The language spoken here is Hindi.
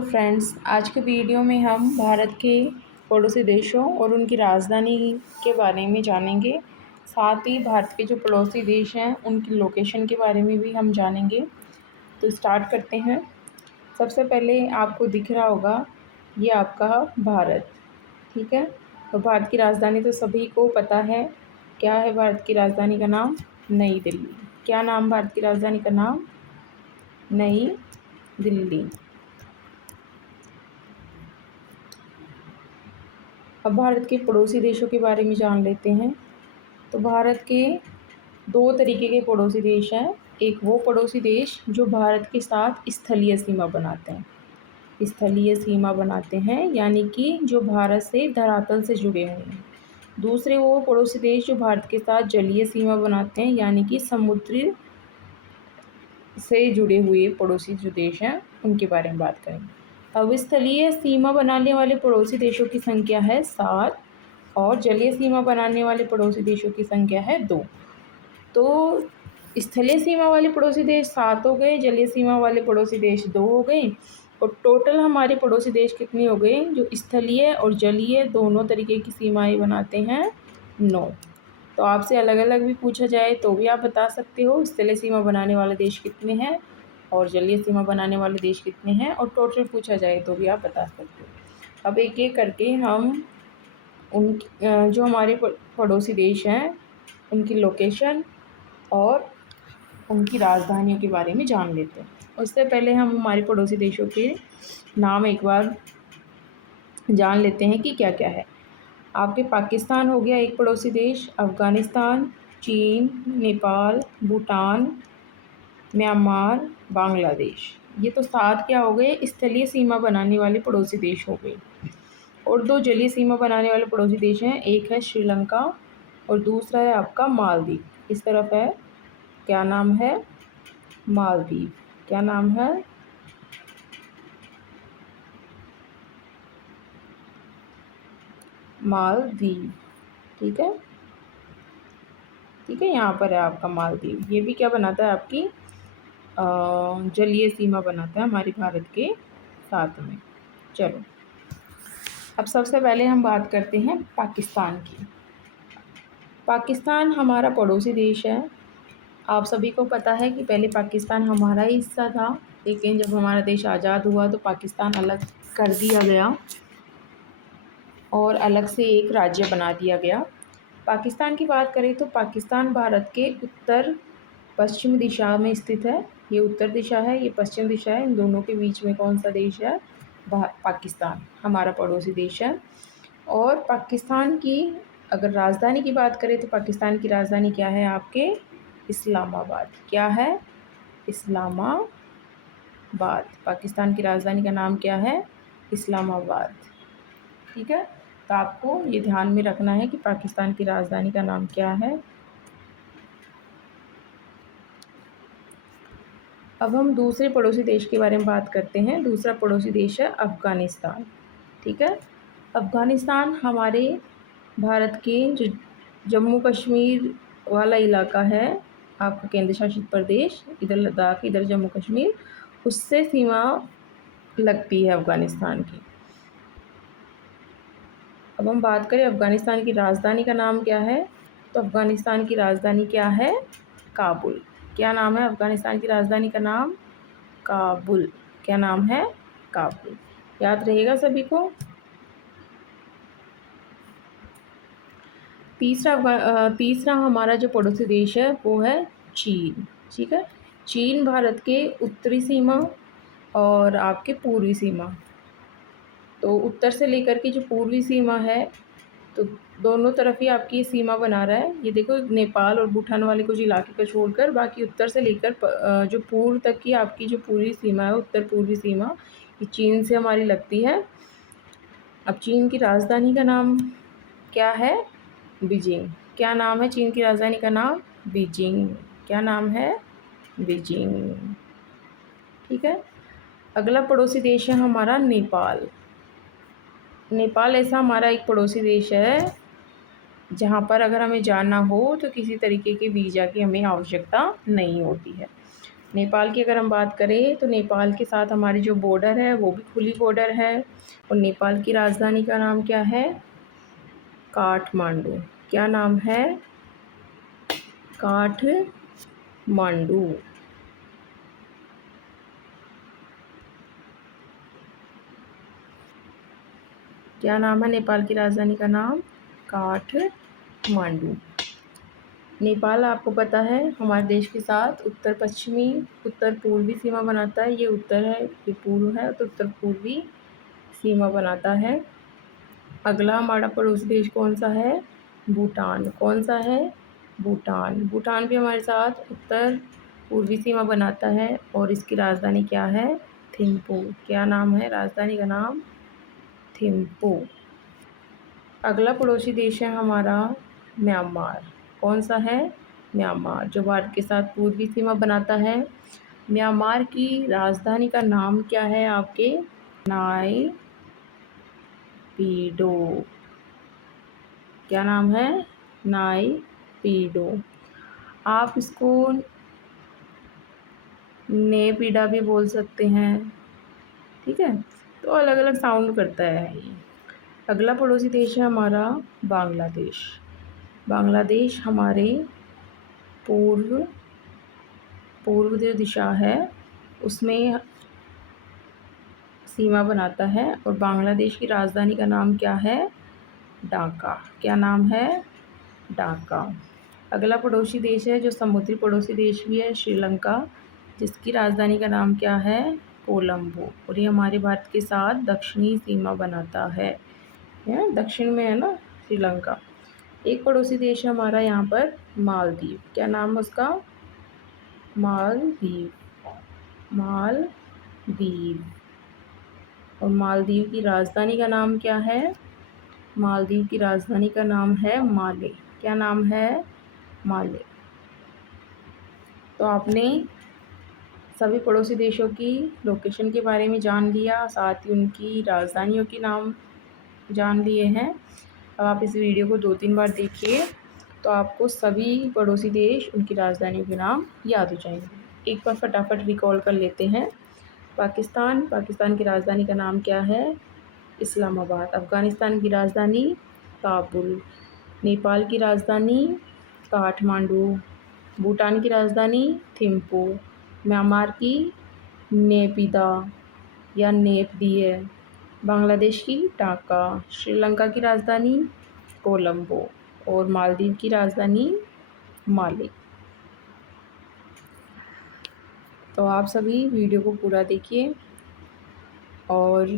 फ्रेंड्स, आज के वीडियो में हम भारत के पड़ोसी देशों और उनकी राजधानी के बारे में जानेंगे। साथ ही भारत के जो पड़ोसी देश हैं उनकी लोकेशन के बारे में भी हम जानेंगे। तो स्टार्ट करते हैं। सबसे पहले आपको दिख रहा होगा ये आपका भारत, ठीक है। तो भारत की राजधानी तो सभी को पता है। क्या है भारत की राजधानी का नाम? नई दिल्ली। क्या नाम भारत की राजधानी का नाम? नई दिल्ली। अब भारत के पड़ोसी देशों के बारे में जान लेते हैं। तो भारत के दो तरीके के पड़ोसी देश हैं। एक वो पड़ोसी देश जो भारत के साथ स्थलीय सीमा बनाते हैं, स्थलीय सीमा बनाते हैं यानी कि जो भारत से धरातल से जुड़े हुए हैं। दूसरे वो पड़ोसी देश जो भारत के साथ जलीय सीमा बनाते हैं यानी कि समुद्री से जुड़े हुए पड़ोसी जो देश हैं उनके बारे में बात करेंगे। अब स्थलीय सीमा बनाने वाले पड़ोसी देशों की संख्या है 7 और जलीय सीमा बनाने वाले पड़ोसी देशों की संख्या है 2। तो स्थलीय सीमा वाले पड़ोसी देश 7 हो गए, जलीय सीमा वाले पड़ोसी देश 2 हो गए और टोटल हमारे पड़ोसी देश कितने हो गए जो स्थलीय और जलीय दोनों तरीके की सीमाएं बनाते हैं? 9। तो आपसे अलग अलग भी पूछा जाए तो भी आप बता सकते हो स्थलीय सीमा बनाने वाले देश कितने हैं और जलीय सीमा बनाने वाले देश कितने हैं, और टोटल पूछा जाए तो भी आप बता सकते हो। अब एक एक करके हम उन जो हमारे पड़ोसी देश हैं उनकी लोकेशन और उनकी राजधानियों के बारे में जान लेते हैं। उससे पहले हम हमारे पड़ोसी देशों के नाम एक बार जान लेते हैं कि क्या क्या है। आपके पाकिस्तान हो गया एक पड़ोसी देश, अफ़गानिस्तान, चीन, नेपाल, भूटान, म्यांमार, बांग्लादेश। ये तो 7 क्या हो गए स्थलीय सीमा बनाने वाले पड़ोसी देश हो गए। और 2 जलीय सीमा बनाने वाले पड़ोसी देश हैं, एक है श्रीलंका और दूसरा है आपका मालदीव। इस तरफ है, क्या नाम है? मालदीव। क्या नाम है? मालदीव। ठीक है, ठीक है, यहाँ पर है आपका मालदीव। ये भी क्या बनाता है? आपकी जलीय सीमा बनाता है हमारे भारत के साथ में। चलो, अब सबसे पहले हम बात करते हैं पाकिस्तान की। पाकिस्तान हमारा पड़ोसी देश है। आप सभी को पता है कि पहले पाकिस्तान हमारा ही हिस्सा था, लेकिन जब हमारा देश आज़ाद हुआ तो पाकिस्तान अलग कर दिया गया और अलग से एक राज्य बना दिया गया। पाकिस्तान की बात करें तो पाकिस्तान भारत के उत्तर पश्चिम दिशा में स्थित है। ये उत्तर दिशा है, ये पश्चिम दिशा है। इन दोनों के बीच में कौन सा देश है? पाकिस्तान हमारा पड़ोसी देश है। और पाकिस्तान की अगर राजधानी की बात करें तो पाकिस्तान की राजधानी क्या है आपके? इस्लामाबाद। क्या है? इस्लामाबाद। पाकिस्तान की राजधानी का नाम क्या है? इस्लामाबाद। ठीक है, तो आपको ये ध्यान में रखना है कि पाकिस्तान की राजधानी का नाम क्या है। अब हम दूसरे पड़ोसी देश के बारे में बात करते हैं। दूसरा पड़ोसी देश है अफ़गानिस्तान। ठीक है, अफ़गानिस्तान हमारे भारत के जो जम्मू कश्मीर वाला इलाका है, आपका केंद्र शासित प्रदेश, इधर लद्दाख, इधर जम्मू कश्मीर, उससे सीमा लगती है अफ़गानिस्तान की। अब हम बात करें अफ़गानिस्तान की राजधानी का नाम क्या है, तो अफ़गानिस्तान की राजधानी क्या है? काबुल। क्या नाम है अफ़गानिस्तान की राजधानी का नाम? काबुल। क्या नाम है? काबुल। याद रहेगा सभी को। तीसरा हमारा जो पड़ोसी देश है वो है चीन। ठीक है, चीन भारत के उत्तरी सीमा और आपके पूर्वी सीमा, तो उत्तर से लेकर के जो पूर्वी सीमा है तो दोनों तरफ ही आपकी सीमा बना रहा है। ये देखो, नेपाल और भूटान वाले कुछ इलाके को छोड़कर बाकी उत्तर से लेकर जो पूर्व तक की आपकी जो पूरी सीमा है, उत्तर पूर्वी सीमा, ये चीन से हमारी लगती है। अब चीन की राजधानी का नाम क्या है? बीजिंग। क्या नाम है चीन की राजधानी का नाम? बीजिंग। क्या नाम है? बीजिंग। ठीक है, अगला पड़ोसी देश है हमारा नेपाल। नेपाल ऐसा हमारा एक पड़ोसी देश है जहाँ पर अगर हमें जाना हो तो किसी तरीके के वीज़ा की हमें आवश्यकता नहीं होती है। नेपाल की अगर हम बात करें तो नेपाल के साथ हमारी जो बॉर्डर है वो भी खुली बॉर्डर है। और नेपाल की राजधानी का नाम क्या है? काठमांडू। क्या नाम है? काठमांडू। क्या नाम है नेपाल की राजधानी का नाम? काठमांडू। नेपाल आपको पता है हमारे देश के साथ उत्तर पूर्वी सीमा बनाता है। ये उत्तर है, ये पूर्व है, तो उत्तर पूर्वी सीमा बनाता है। अगला हमारा पड़ोसी देश कौन सा है? भूटान। कौन सा है? भूटान। भूटान भी हमारे साथ उत्तर पूर्वी सीमा बनाता है और इसकी राजधानी क्या है? थिम्पू। क्या नाम है राजधानी का नाम? थिम्पू। अगला पड़ोसी देश है हमारा म्यांमार। कौन सा है? म्यांमार, जो भारत के साथ पूर्वी सीमा बनाता है। म्यांमार की राजधानी का नाम क्या है आपके? नाई पीडो। क्या नाम है? नाई पीडो। आप इसको नेपिडा भी बोल सकते हैं, ठीक है, तो अलग अलग साउंड करता है ये। अगला पड़ोसी देश है हमारा बांग्लादेश। बांग्लादेश हमारे पूर्व जो दिशा है उसमें सीमा बनाता है और बांग्लादेश की राजधानी का नाम क्या है? ढाका। क्या नाम है? ढाका। अगला पड़ोसी देश है जो समुद्री पड़ोसी देश भी है, श्रीलंका, जिसकी राजधानी का नाम क्या है? कोलंबो। और ये हमारे भारत के साथ दक्षिणी सीमा बनाता है, दक्षिण में है ना श्रीलंका। एक पड़ोसी देश है हमारा यहाँ पर मालदीव। क्या नाम है उसका? मालदीव। मालदीव। और मालदीव की राजधानी का नाम क्या है? मालदीव की राजधानी का नाम है माले। क्या नाम है? माले। तो आपने सभी पड़ोसी देशों की लोकेशन के बारे में जान लिया, साथ ही उनकी राजधानियों के नाम जान लिए हैं। अब आप इस वीडियो को 2-3 बार देखिए तो आपको सभी पड़ोसी देश, उनकी राजधानियों के नाम याद हो जाएंगे। एक बार फटाफट रिकॉल कर लेते हैं। पाकिस्तान की राजधानी का नाम क्या है? इस्लामाबाद। अफ़गानिस्तान की राजधानी काबुल। नेपाल की राजधानी काठमांडू। भूटान की राजधानी थिम्पू। म्यांमार की नेपिदा या नेपदी है। बांग्लादेश की ढाका। श्रीलंका की राजधानी कोलंबो और मालदीव की राजधानी माले। तो आप सभी वीडियो को पूरा देखिए और